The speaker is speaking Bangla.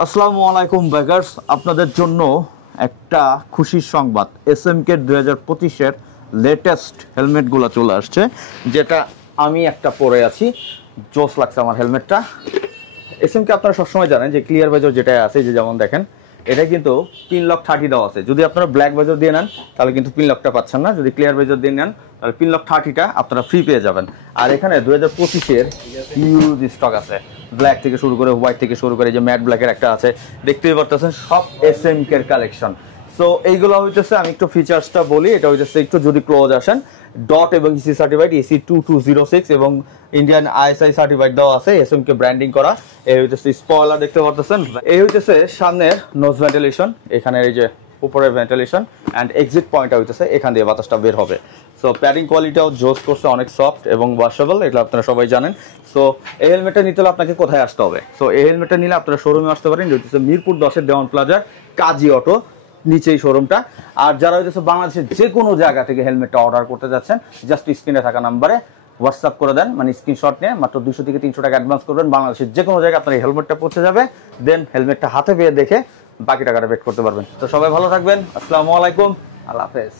আসসালামু আলাইকুম বেগার্স, আপনাদের জন্য একটা খুশির সংবাদ। এসএমকে 2025-এর লেটেস্ট হেলমেটগুলো চলে আসছে, যেটা আমি একটা পরে আছি। জোস লাগছে আমার হেলমেটটা। এসএমকে আপনারা সবসময় জানেন যে ক্লিয়ার বেজর যেটা আছে, যে যেমন দেখেন এটা কিন্তু পিন লক 30 দেওয়া আছে। যদি আপনারা ব্ল্যাক বেজর দিয়ে নেন তাহলে কিন্তু পিন লকটা পাচ্ছেন না, যদি ক্লিয়ার বেজর দিয়ে নেন তাহলে পিন লক 30টা আপনারা ফ্রি পেয়ে যাবেন। আর এখানে 2025-এর হিউজ স্টক আছে, ব্ল্যাক থেকে শুরু করে হোয়াইট থেকে শুরু করে, যে ম্যাট ব্ল্যাকের একটা আছে, দেখতেই পারতেছেন সব এসএমকে এর কালেকশন। সো এইগুলো হইতেছে, আমি একটু ফিচার্সটা বলি। এটা হইতেছে একটু যদি ক্লোজ আসেন, ডট এবং ইসি সার্টিফাইড, এসি 2206 এবং ইন্ডিয়ান আইএসআই সার্টিফাইড দেওয়া আছে, এসএমকে ব্র্যান্ডিং করা। এই হইতেছে স্পয়লার দেখতে পারতেছেন। এই হইতেছে সামনের নোজ ভেন্টিলেশন, এখানে এই যে উপরের ভেন্টিলেশন অ্যান্ড এক্সিট পয়েন্টটা হইতেছে এখান দিয়ে বাতাসটা বের হবে। সো প্যাডিং কোয়ালিটিটাও জোস করছে, অনেক সফট এবং ওয়াশেবল, এগুলো আপনারা সবাই জানেন। সো এই হেলমেটটা নিতে হলে আপনাকে কোথায় আসতে হবে? সো এই হেলমেটটা নিলে আপনারা শোরুমে আসতে পারেন, যেটা হচ্ছে মিরপুর 10-এর দেওয়ান প্লাজার কাজী অটো নিচেই শোরুমটা। আর যারা হইতেছে বাংলাদেশের যে কোনো জায়গা থেকে হেলমেটটা অর্ডার করতে যাচ্ছেন, জাস্ট স্ক্রিনে থাকা নাম্বারে হোয়াটসঅ্যাপ করে দেন, মানে স্ক্রিনশট নিয়ে মাত্র 200 থেকে 300 টাকা অ্যাডভান্স করবেন। বাংলাদেশের যে কোনো জায়গায় আপনার এই হেলমেটটা পৌঁছে যাবে, দেন হেলমেটটা হাতে পেয়ে দেখে বাকি টাকাটা পেড করতে পারবেন। তো সবাই ভালো থাকবেন, আসসালামু আলাইকুম, আল্লাহ হাফেজ।